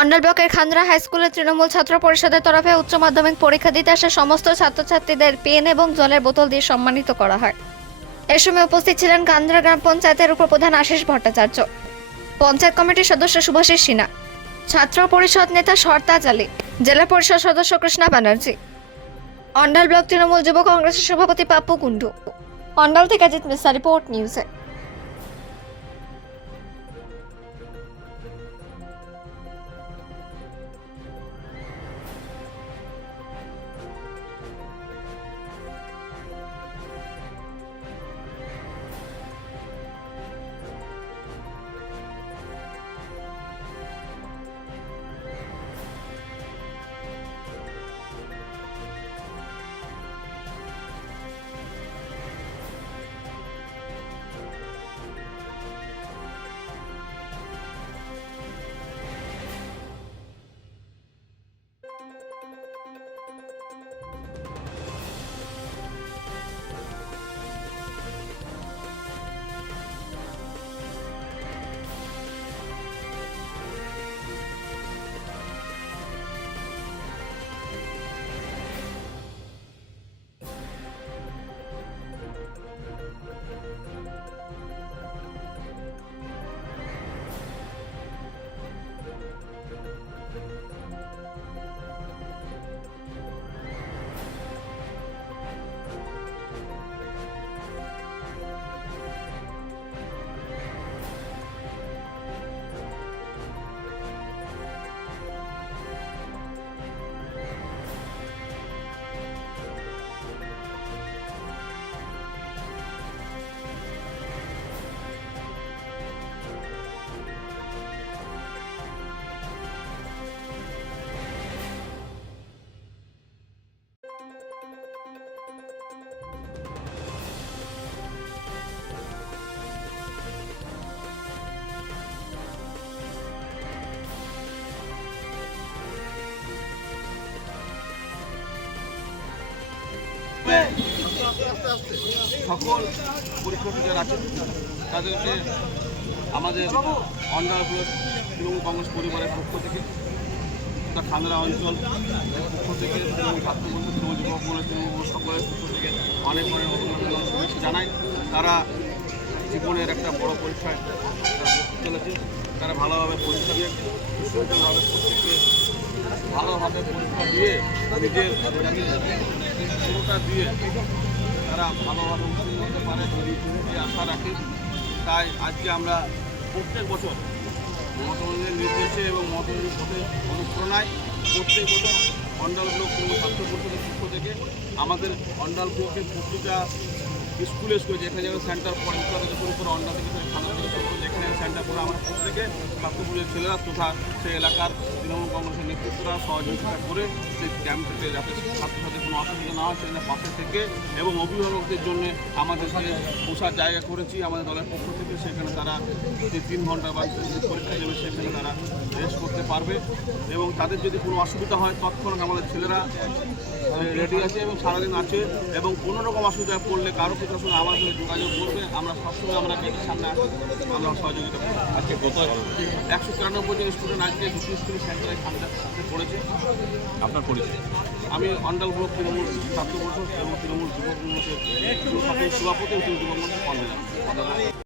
অন্ডাল ব্লকের খান্দ্রা হাই স্কুলের তৃণমূল ছাত্র পরিষদের তরফে উচ্চ মাধ্যমিক পরীক্ষা দিতে আসা সমস্ত ছাত্রছাত্রীদের পেন এবং জলের বোতল দিয়ে সম্মানিত করা হয়। এ সময় উপস্থিত ছিলেন কান্দ্রা গ্রাম পঞ্চায়েতের উপপ্রধান আশিস ভট্টাচার্য, পঞ্চায়েত কমিটির সদস্য সুভাষিস সিনহা, ছাত্র পরিষদ নেতা শর্তাজ আলী, জেলা পরিষদ সদস্য কৃষ্ণা ব্যানার্জি, অন্ডাল ব্লক তৃণমূল যুব কংগ্রেসের সভাপতি পাপ্পু কুণ্ডু। অন্ডাল থেকে অজিত মিশ্রা, রিপোর্ট নিউজে। সকল পরীক্ষার্থী যারা আছেন তাদেরকে আমাদের অন্ডার ব্লক তৃণমূল কংগ্রেস পরিবারের পক্ষ থেকে খান্দরা অঞ্চল পক্ষ থেকে, তৃণমূল ছাত্র তৃণমূল যুবক মন্ডল তৃণমূল সকলের পক্ষ থেকে অনেক অনেক অভিনন্দন শুভেচ্ছা জানাই। তারা জীবনের একটা বড় পরীক্ষায় চলেছে। তারা ভালোভাবে পরীক্ষা দিয়ে সুন্দরভাবে প্রত্যেককে ভালোভাবে পরীক্ষা দিয়ে নিজের পুরোটা দিয়ে তারা ভালোভাবে উত্তীর্ণ হতে পারে এই আশা রাখি। তাই আজকে আমরা প্রত্যেক বছর মহাসমাজের নির্দেশে এবং মহাসমাজের পথে অনুপ্রেরণায় প্রত্যেক বছর অন্ডাল ব্লক ছাত্র পরিষদের পক্ষ থেকে আমাদের অন্ডাল ব্লকের প্রতিটা স্কুলে স্কুলে যেখানে যেখানে সেন্টার পড়ে উত্তর থেকে শুরু করে অন্ডাল থেকে থেকে করে আমরা প্রত্যেকে ছাত্রপুরের ছেলেরা তথা সেই এলাকার তৃণমূল কংগ্রেসের নেতৃত্বরা সহযোগিতা করে সেই ক্যাম্পটিতে যাতে ছাত্রছাত্রীর কোনো অসুবিধা না হয় সেখানে পাশে থেকে এবং অভিভাবকদের জন্য আমাদের যে বসার জায়গা করেছি, আমাদের দলের পক্ষ থেকে। সেখানে তারা যে তিন ঘণ্টা বা পরীক্ষা দেবে, সেখানে তারা রেস্ট করতে পারবে এবং তাদের যদি কোনো অসুবিধা হয়, তৎক্ষণাৎ আমাদের ছেলেরা রেডি আছে এবং সারাদিন আছে এবং কোনো রকম অসুবিধা পড়লে কারও কিছু আমার সঙ্গে যোগাযোগ করবে। আমরা সবসময় আমরা সামনে আছি আমরা সহযোগিতা আজকে গত একশো তিরানব্বই জন স্টুডেন্ট আজকে দুটি স্কুলের সেন্টারে সামনে পড়েছে। আপনার পরিচয় আমি অন্ডাল ব্লক তৃণমূল ছাত্র পরিষদ এবং তৃণমূল যুবক সভাপতি ও যুবক কনভেনার।